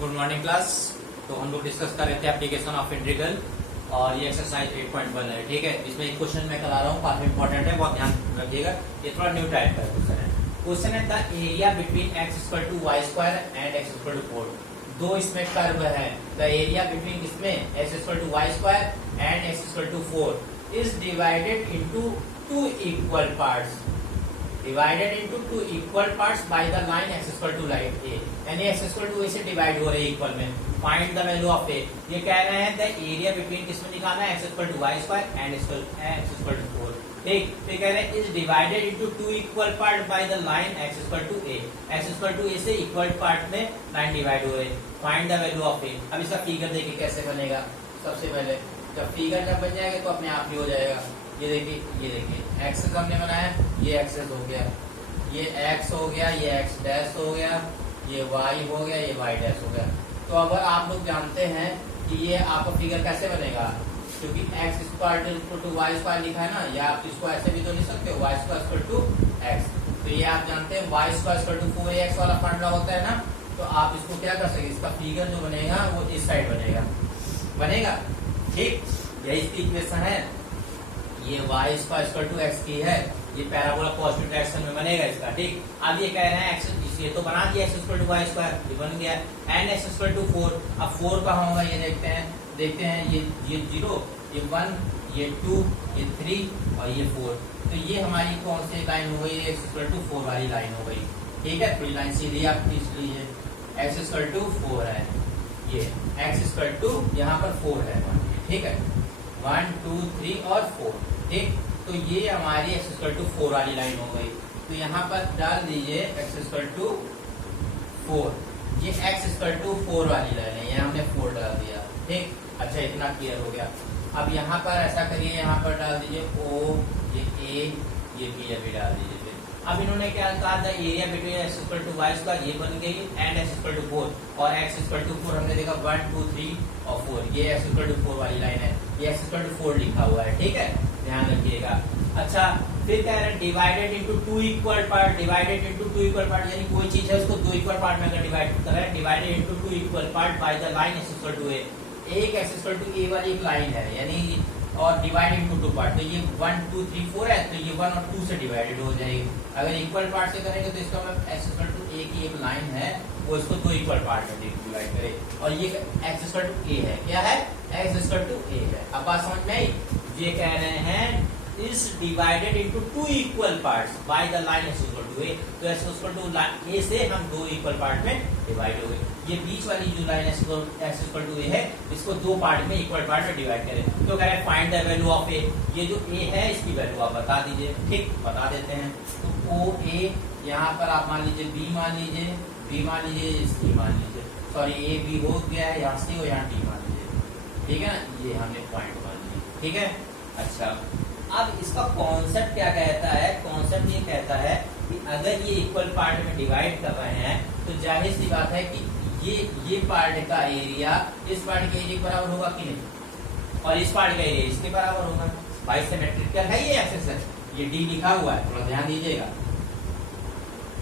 Good morning class. तो हम लोग डिस्कस कर रहे थे एप्लीकेशन ऑफ इंटीग्रल और ये एक्सरसाइज 8.1 है। ठीक है, इसमें एक क्वेश्चन मैं करा रहा हूँ, काफी इंपॉर्टेंट है, बहुत ध्यान रखिएगा। ये थोड़ा न्यू टाइप का क्वेश्चन है। क्वेश्चन है the area between x equal to y square and x equal to 4। दो इसमें कर्व है। द एरिया बिटवीन इसमें x equal to y square and x equal to 4 is divided into two equal parts. Divided into two equal parts by the line x equal to line a, यानी x equal to a से divide हो रहे हैं equal में। Find the value of a। ये कह रहे हैं द एरिया बिटवीन किसमें निकालना है, x equal to y square and x equal to 4। ठीक, तो कह रहे हैं is divided into two equal part by the line x equal to a। x equal to a से इक्वल पार्ट में लाइन डिवाइड हो रहे हैं। Find the value of a। अब इसका फिगर देखिए कैसे बनेगा। सबसे पहले जब फिगर जब बन जाएगा तो अपने आप ही हो जाएगा। ये देखिए एक्सेस हमने बनाया, ये एक्सेस हो गया, ये x हो गया, ये x डैश हो गया, ये y हो गया, ये y डैश हो गया। तो अगर आप लोग जानते हैं कि ये आपका फिगर कैसे बनेगा, क्योंकि x equal to y square लिखा है ना, या आप इसको ऐसे भी तो लिख सकते हो, y square equal to x। तो ये आप जानते हैं y square equal to 4ax वाला फॉर्मूला होता है ना। तो आप इसको क्या कर सकते, इसका फिगर जो बनेगा वो इस साइड बनेगा। ठीक, यही इसकी इक्वेशन है। ये y square equal to x की है, ये पैराबोला पॉजिटिव डायरेक्शन में बनेगा इसका। ठीक, अब ये कह रहे हैं x, ये तो बना दिया x equal to y square, ये बन गया, एंड x इक्वल टू 4। अब 4 कहाँ होगा ये देखते हैं ये 0, ये 1, ये 2, ये 3 और ये 4। तो ये हमारी कौन सी लाइन हो गई, x इक्वल टू 4 वाली लाइन हो गई। ठीक है, थोड़ी लाइन सीधी आप खींच लीजिए। x इक्वल टू 4 है, ये x इक्वल टू यहाँ पर 4 है। ठीक है, 1 2 3 और 4। ठीक, तो ये हमारी x इक्वल टू 4 वाली लाइन हो गई। तो यहाँ पर डाल दीजिए x इक्वल टू 4। ये x इक्वल टू 4 वाली लाइन है, यहाँ हमने 4 डाल दिया। ठीक, अच्छा इतना क्लियर हो गया। अब यहाँ पर ऐसा करिए, यहाँ पर डाल दीजिए O, ये A, ये B अभी डाल दीजिए। अब इन्होंने क्या कहा, the area between x equal to y square, ये बन गई, एंड x इक्वल टू 4 और x इक्वल टू 4 हमने देखा 1 2 3 और 4। ये x इक्वल टू 4 वाली लाइन है, ये x इक्वल टू 4 लिखा हुआ है। ठीक है, ध्यान रखिएगा। अच्छा, फिर कह रहे हैं divided into two equal part. Divided into two equal part यानी कोई चीज है उसको दो इक्वल पार्ट में अगर डिवाइड कर रहे हैं, divided into two equal part by the line x equal to a। एक x इक्वल टू a वाली एक लाइन है, यानी और डिवाइड इनटू टू पार्ट। तो ये 1 2 3 4 है, तो ये 1 और 2 से डिवाइडेड हो जाएगी। अगर इक्वल पार्ट से करेंगे तो इसका मतलब x इक्वल टू a की एक लाइन है, वो इसको दो इक्वल पार्ट में डिवाइड करे, और ये x इक्वल टू a है। क्या है, x इक्वल टू a है। अब बात समझ में आई। ये कह रहे हैं is divided into two equal parts by the line x equal to a। तो x equal to a से हम दो इक्वल पार्ट में डिवाइड हो गए। ये बीच वाली जो line x equal to a है, इसको दो पार्ट में इक्वल पार्ट में डिवाइड करें। तो कह रहे हैं find the value of a। ये जो a है इसकी वैल्यू आप बता दीजिए। ठीक, बता देते हैं। तो o a यहाँ पर आप मान लीजिए b मान लीजिए, b मान लीजिए, c मान लीजिए, सॉरी a b हो गया है, यहाँ c और यहाँ d मान लीजिए। ठीक है ना, ये हमने पॉइंट मान लिया। ठीक है, अच्छा अब इसका कॉन्सेप्ट क्या कहता है, कॉन्सेप्ट ये कहता है कि अगर ये इक्वल पार्ट में डिवाइड कर रहे हैं तो जाहिर सी बात है कि ये पार्ट का एरिया इस पार्ट के एरिया बराबर होगा कि नहीं, और इस पार्ट का एरिया इसके बराबर होगा। बाई सिमेट्रिकल है ये एक्सिस है, ये डी लिखा हुआ है, थोड़ा ध्यान दीजिएगा।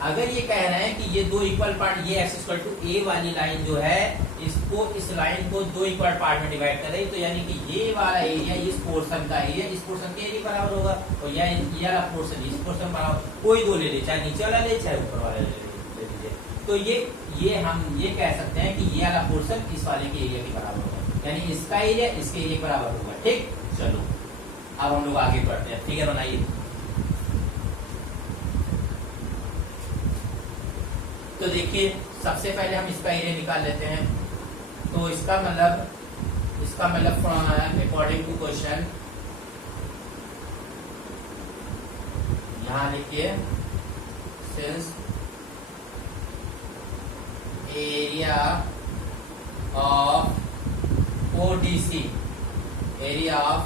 अगर ये कह रहे हैं कि ये दो इक्वल पार्ट, ये x इक्वल टू a वाली लाइन जो है, इसको इस लाइन को दो इक्वल पार्ट में डिवाइड कर रही, तो यानी कि ये वाला एरिया इस पोर्शन का एरिया इस पोर्शन के एरिया बराबर होगा, और ये वाला पोर्शन इस पोर्शन बराबर। कोई दो ले ले, चाहे नीचे वाला ले चाहे ऊपर वाला ले लीजिए। तो ये हम ये कह सकते हैं कि ये वाला पोर्शन इस वाले के एरिया के बराबर होगा, यानी इसका एरिया इसके एरिया के बराबर होगा। ठीक, चलो अब हम लोग आगे बढ़ते हैं। फिगर बनाइए। तो देखिए सबसे पहले हम इसका एरिया निकाल लेते हैं। तो इसका मतलब अकॉर्डिंग टू क्वेश्चन, यहाँ लिखिए since area of ODC, area of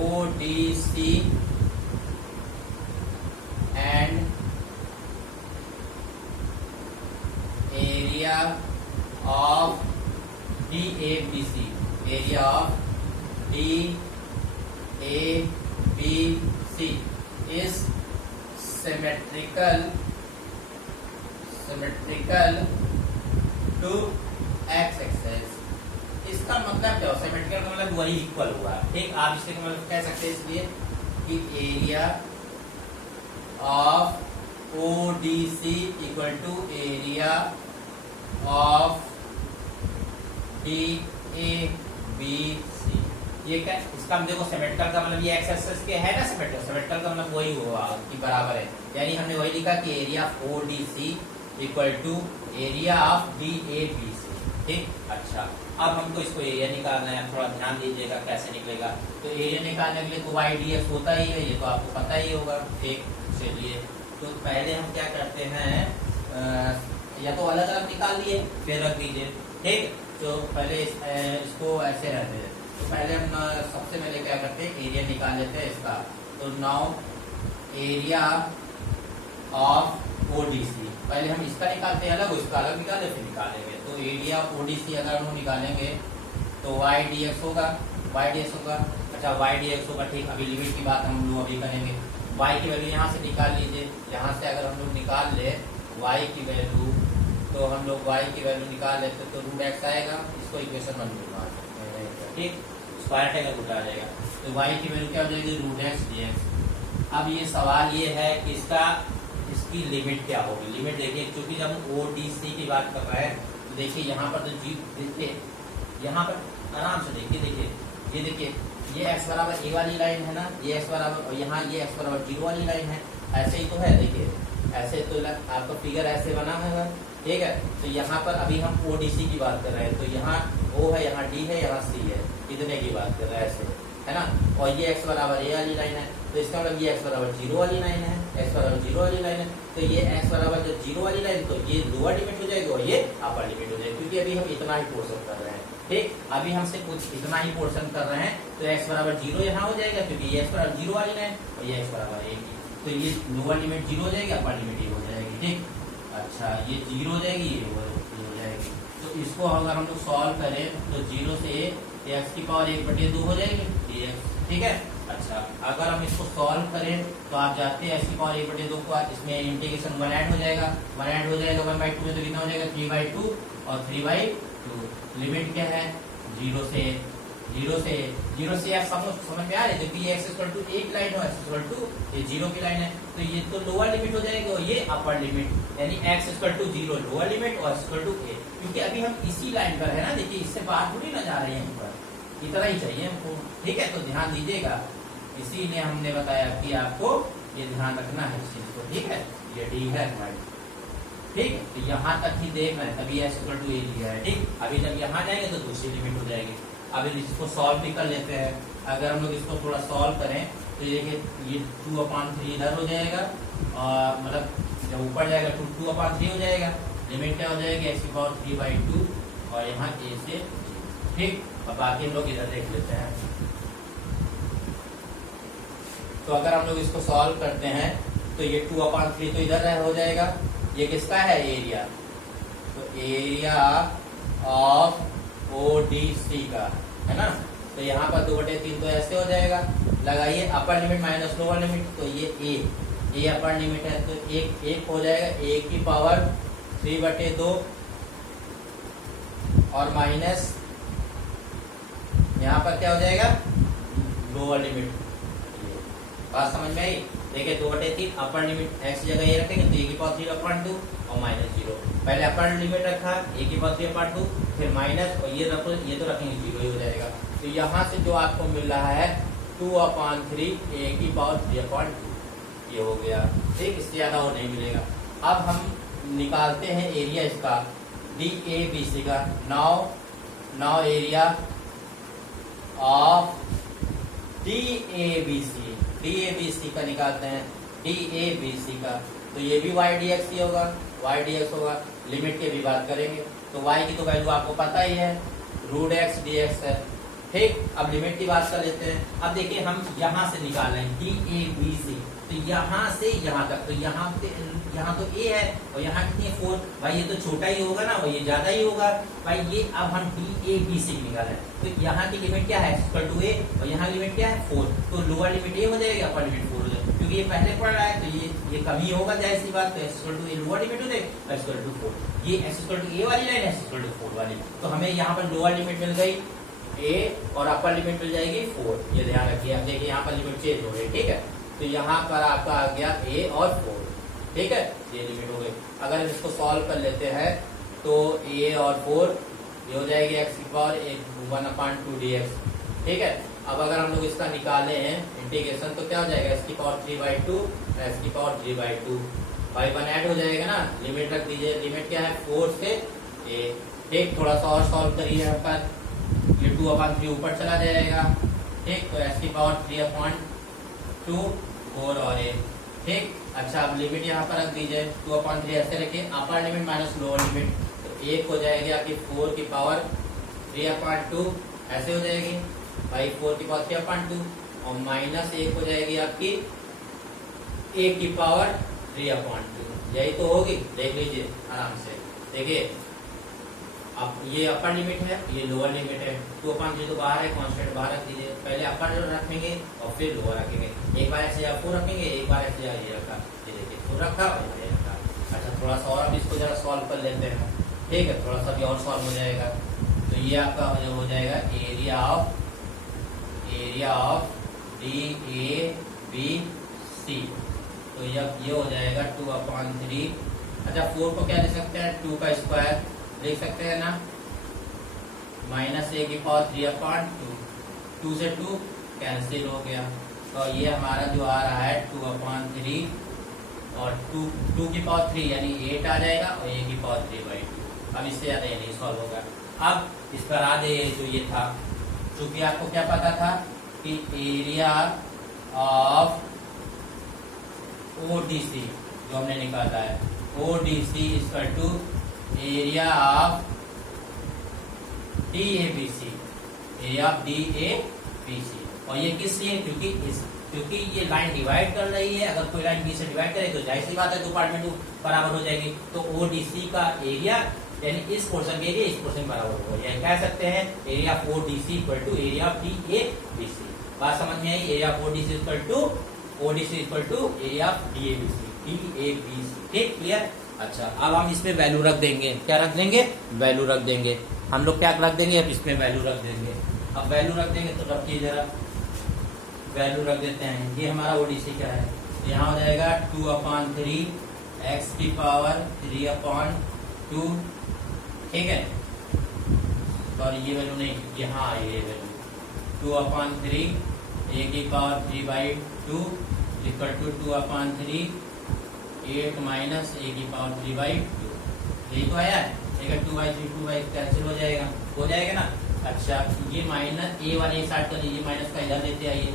ODC and area of DABC, area of DABC is symmetrical to x axis. इसका मतलब क्या हो, सिमेट्रिकल का मतलब वही इक्वल हुआ। ठीक, आप इससे मतलब कह सकते हैं इसलिए कि area of ODC equal to area of DABC। ये क्या, इसका हम देखो सिमेट्रिकल का मतलब ये एक्स एक्सिस के है ना, सिमेट्रिकल का मतलब वही हुआ कि बराबर है, यानी हमने वही लिखा कि area of ODC equal to area of DABC। ठीक, अच्छा अब हमको इसको एरिया निकालना है, थोड़ा ध्यान दीजिएगा कैसे निकलेगा। तो एरिया निकालने के लिए तो YDX होता ही है, ये तो आपको पता ही होगा। ठीक, चलिए तो पहले हम क्या करते हैं, या तो अलग अलग निकाल लिए फिर रख दीजिए। ठीक, तो पहले इसको ऐसे रहते हैं, तो पहले हम सबसे पहले क्या करते हैं, एरिया निकाल लेते हैं इसका। तो नाउ एरिया ऑफ ODC, पहले हम इसका निकालते हैं अलग, उसका अलग निकाले फिर निकालेंगे। तो एरिया ऑफ ODC अगर हम निकालेंगे तो YDX होगा, अच्छा YDX होगा। ठीक, अभी लिमिट की बात हम लोग अभी करेंगे। y की वैल्यू यहाँ से निकाल लीजिए, यहाँ से अगर हम लोग निकाल ले y की वैल्यू, तो हम लोग y की वैल्यू निकाल लेते तो रूट x आएगा, इसको इक्वेशन 1 में आ सकते हैं। ठीक, स्क्वायर टेगा रूट आ जाएगा, तो y की वैल्यू क्या हो जाएगी, रूट x dx। अब ये सवाल ये है कि इसकी लिमिट क्या होगी। लिमिट देखिए, क्योंकि जब हम ODC की बात कर रहे हैं तो देखिए यहाँ पर तो जी देखिए, यहाँ पर आराम से देखिए, ये देखिए ये x बराबर a वाली लाइन है ना, ये x बराबर, और यहाँ ये x बराबर 0 वाली लाइन है, ऐसे ही तो है। देखिए ऐसे तो आपका फिगर ऐसे बना है। ठीक है, तो यहाँ पर अभी हम ODC की बात कर रहे हैं, तो यहाँ O है, यहाँ D है, यहाँ C है, इतने की बात कर रहे हैं, ऐसे है ना। और ये x बराबर a वाली लाइन है, तो इसका मतलब ये x बराबर 0 वाली लाइन है, x बराबर 0 वाली लाइन है। तो ये x बराबर जो 0 वाली लाइन, तो ये लोअर लिमिट हो जाएगी और ये अपर लिमिट हो जाएगी, क्योंकि अभी हम इतना ही पोर्शन कर रहे हैं। ठीक, अभी हमसे कुछ इतना ही पोर्शन कर रहे हैं, तो x बराबर 0 यहाँ हो जाएगा, क्योंकि ये x बराबर 0 वाली लाइन और ये x बराबर 1, तो ये लोअर लिमिट 0 हो जाएगी, अपर लिमिट 1 हो जाएगी। ठीक, अच्छा ये 0 हो जाएगी, ये हो जाएगी। तो इसको अगर हम लोग सॉल्व करें तो 0 से x की पावर 1/2 हो जाएगी dx। ठीक है, अच्छा अगर हम इसको सॉल्व करें तो आप जाते हैं x की पावर 1/2 को, इसमें इंटीग्रेशन 1 ऐड हो जाएगा, 1/2 में तो कितना हो जाएगा 3/2 और 3/2। लिमिट क्या है, 0 से आप समझ में आ रहे, जब ये x इक्वल टू 1 लाइन हो, x इक्वल टू ये 0 की लाइन है, तो ये तो लोअर लिमिट हो जाएगी और ये अपर लिमिट, यानी x equal to 0 lower limit और x इक्वल टू a। क्योंकि अभी हम इसी लाइन पर है ना, देखिए इससे बाहर थोड़ी ना जा रहे हैं, ऊपर इतना ही चाहिए हमको। ठीक है, तो ध्यान दीजिएगा, इसीलिए हमने बताया कि आपको ये ध्यान रखना है इस चीज को। ठीक है, ये D है हमारी। ठीक, तो यहाँ तक ही देख रहे हैं, तभी x इक्वल टू a दिया है। ठीक, अभी जब यहाँ जाएंगे तो दूसरी लिमिट हो जाएगी। अब इसको सॉल्व भी कर लेते हैं। अगर हम लोग इसको थोड़ा सॉल्व करें तो ये 2/3 इधर हो जाएगा, और मतलब जब ऊपर जाएगा तो 2/3 हो जाएगा। लिमिट क्या हो जाएगी, x की पावर 3/2 और यहाँ a से। ठीक, अब बाकी हम लोग इधर देख लेते हैं। तो अगर हम लोग इसको सॉल्व करते हैं तो ये 2/3 तो इधर हो जाएगा। ये किसका है, एरिया, तो एरिया ऑफ ODC का है ना। तो यहाँ पर 2/3 तो ऐसे हो जाएगा। लगाइए upper limit minus lower limit, तो ये a अपर लिमिट है, तो एक हो जाएगा a की पावर 3/2 और माइनस यहाँ पर क्या हो जाएगा, लोअर लिमिट। बात समझ में आई। देखिए 2/3 अपर लिमिट x जगह ये रखेंगे तो a की पावर 3/2 और -0। पहले अपर लिमिट रखा a की पावर 3/2, फिर माइनस, और ये रखो, ये तो रखेंगे 0 ही हो जाएगा। तो यहाँ से जो आपको मिल रहा है 2/3 a की पावर 3/2, ये हो गया। ठीक, इससे ज्यादा और नहीं मिलेगा। अब हम निकालते हैं एरिया इसका, DABC का। नाउ एरिया ऑफ DABC का निकालते हैं, DABC का। तो ये भी YDX ही होगा, YDX होगा। लिमिट की भी बात करेंगे तो y की तो वैल्यू आपको पता ही है, √x dx है। ठीक, अब लिमिट की बात कर लेते हैं। अब देखिए हम यहाँ से निकाल रहे हैं DABC, तो यहाँ से यहाँ तक, तो यहाँ तो a है और यहाँ कितनी है 4। भाई ये तो छोटा ही होगा ना, ये ज्यादा ही होगा भाई। ये अब हम DABC निकाले, तो यहाँ की लिमिट क्या है, x = a और यहाँ लिमिट क्या है 4। तो लोअर लिमिट a हो जाएगी, अपर लिमिट 4 हो जाएगी, क्योंकि ये पहले पढ़ रहा है तो ये कम ही होगा, जाहिर सी बात। तो s इक्वल टू ये लोअर लिमिट हो जाएगी, s इक्वल टू 4। ये s इक्वल टू a वाली लाइन, s इक्वल टू 4 वाली, तो हमें यहाँ पर लोअर लिमिट मिल गई a और अपर लिमिट मिल जाएगी 4। ये ध्यान रखिए, अब देखिए यहाँ पर लिमिट चेंज हो गई, ठीक है। तो यहाँ पर आपका आ गया a और 4, ठीक है, ये लिमिट हो गई। अगर इसको सॉल्व कर लेते हैं तो a और 4 ये हो जाएगी x की पावर 1/2 dx, ठीक है। अब अगर हम लोग इसका निकाले हैं इंटीग्रेशन तो क्या हो जाएगा, s की पावर 3/2, s की पावर 3/2, बाई 1 ऐड हो जाएगा ना। लिमिट रख दीजिए, लिमिट क्या है 4 से a, ठीक। थोड़ा सा और सॉल्व करिए, आपका ये 2/3 ऊपर चला जाएगा, ठीक। तो s की पावर 3/2 4 और a, ठीक। अच्छा, अब लिमिट यहाँ पर रख दीजिए, 2/3 ऐसे रखिए, upper limit minus lower limit, तो एक हो जाएगी आपकी 4 की पावर 3/2 ऐसे हो जाएगी, भाई 4 की पावर 3/2, और माइनस 1 हो जाएगी आपकी a की पावर 3/2। यही तो होगी, देख लीजिए आराम से। देखिए अब ये अपर लिमिट है, ये लोअर लिमिट है। 2/3 तो बाहर है, कांस्टेंट बाहर रख दीजिए। पहले अपर रखेंगे और फिर लोअर रखेंगे। एक बार ऐसे 4 रखेंगे, एक बार ऐसे ये रखा, ये देखिए 4 रखा और ये रखा। अच्छा, थोड़ा सा और अब इसको जरा सॉल्व कर लेते हैं, ठीक है, थोड़ा सा भी और सॉल्व हो जाएगा। तो ये आपका हो जाएगा एरिया ऑफ DABC। तो ये हो जाएगा 2/3। अच्छा, 4 को क्या दे सकते हैं, 2 का स्क्वायर देख सकते हैं ना, माइनस a की पावर 3/2, 2 से 2 कैंसिल हो गया। तो ये हमारा जो आ रहा है 2/3 और 2 की पावर 3 यानी 8 आ जाएगा, और a की पावर 3/2। अब इससे ज्यादा ये नहीं सॉल्व होगा। अब इस पर आ जाए, जो ये था, चूंकि आपको क्या पता था कि एरिया ऑफ ODC जो हमने निकाला है, ODC equal to area of DABC, area of DABC। और ये किस लिए, क्योंकि ये लाइन डिवाइड कर रही है। अगर कोई लाइन बी से डिवाइड करे तो जाहिर सी बात है 2 पार्ट में 2 बराबर हो जाएगी। तो ODC का एरिया यानी इस पोर्शन के एरिया इस पोर्शन बराबर होगा, यह कह सकते हैं area of ODC equal to area of DABC। बात समझ में आई, area of ODC equal to area of DABC, ठीक, क्लियर। अच्छा, अब हम इसमें वैल्यू रख देंगे, क्या रख देंगे, वैल्यू रख देंगे। हम लोग क्या रख देंगे, अब इसमें वैल्यू रख देंगे। अब वैल्यू रख देंगे तो रखिए जरा, वैल्यू रख देते हैं। ये हमारा ODC क्या है, यहाँ हो जाएगा 2/3 x की पावर 3/2, ठीक है। और ये वैल्यू नहीं, यहाँ ये वैल्यू 2/3 a की power 3/2 equal to 2/3 8 minus a की पावर 3/2। यही तो आया है, ठीक है। 2/3 2 कैंसिल हो जाएगा ना। अच्छा, ये माइनस a वाले साइड कर लीजिए, माइनस का इधर लेते आइए,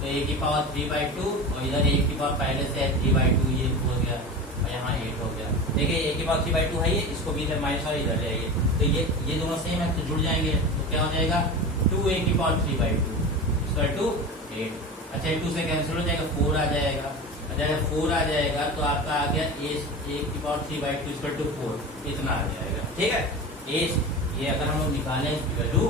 तो a की पावर 3/2 और इधर a की पावर पहले से है 3/2, ये हो गया, और यहाँ 8 हो गया। देखिए a की पावर 3/2 है, ये इसको भी इधर माइनस और इधर ले आइए, तो ये दोनों सेम है तो जुड़ जाएंगे। तो क्या हो जाएगा 2a की पावर 3/2 इक्वल टू 8। अच्छा, 2 से कैंसिल हो जाएगा, 4 आ जाएगा। जब 4 आ जाएगा तो आपका आ गया a की पावर 3/2 इक्वल टू 4, इतना आ जाएगा, ठीक है। ये अगर हम लोग निकालें इसकी वैल्यू,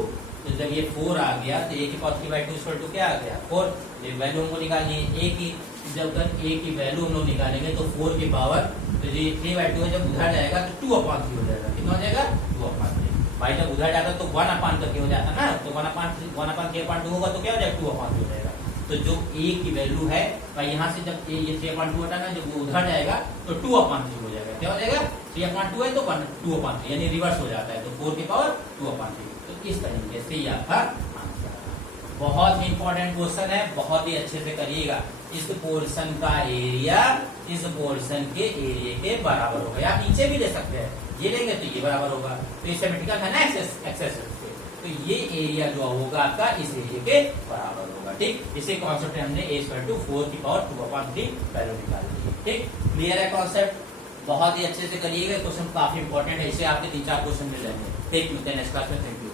तो जब ये 4 आ गया तो a की पावर 3/2 इक्वल टू क्या आ गया 4। ये वैल्यू हमको निकालनी है a की, जब तक a की वैल्यू हम लोग निकालेंगे तो 4 की पावर, तो ये 3/2 है, जब उधर जाएगा तो 2/3 हो जाएगा। कितना हो जाएगा 2/3। भाई जब उधर जाता तो 1/3 करके हो जाता ना, तो 1/3 होगा तो क्या हो जाएगा 2/3 हो जाएगा। तो जो a की वैल्यू है भाई, यहाँ से जब ये 3/2 हटाना, जब वो उधर जाएगा तो 2/3 हो जाएगा। क्या हो जाएगा 3/2 है तो 2/3 यानी रिवर्स हो जाता है, तो 4 की पावर 2/3। तो इस तरीके से ये आपका आंसर है। बहुत ही इंपॉर्टेंट क्वेश्चन है, बहुत ही अच्छे से करिएगा। इस पोर्शन का एरिया इस पोर्शन के एरिया के बराबर होगा, या नीचे भी ले सकते हैं, ये लेंगे तो ये बराबर होगा। तो ये सिमेट्रिकल है ना एक्सेस, तो ये एरिया जो होगा आपका इस एरिया के बराबर होगा, ठीक। इसे कॉन्सेप्ट हमने a इक्वल टू 4 की पावर 2/3 वैल्यू निकाल दी, ठीक। क्लियर है कॉन्सेप्ट, बहुत ही अच्छे से करिएगा। क्वेश्चन काफी इंपॉर्टेंट है, इसे आपके 3-4 क्वेश्चन मिल जाएंगे। ठीक, मिलते हैं नेक्स्ट क्लास में। Thank you.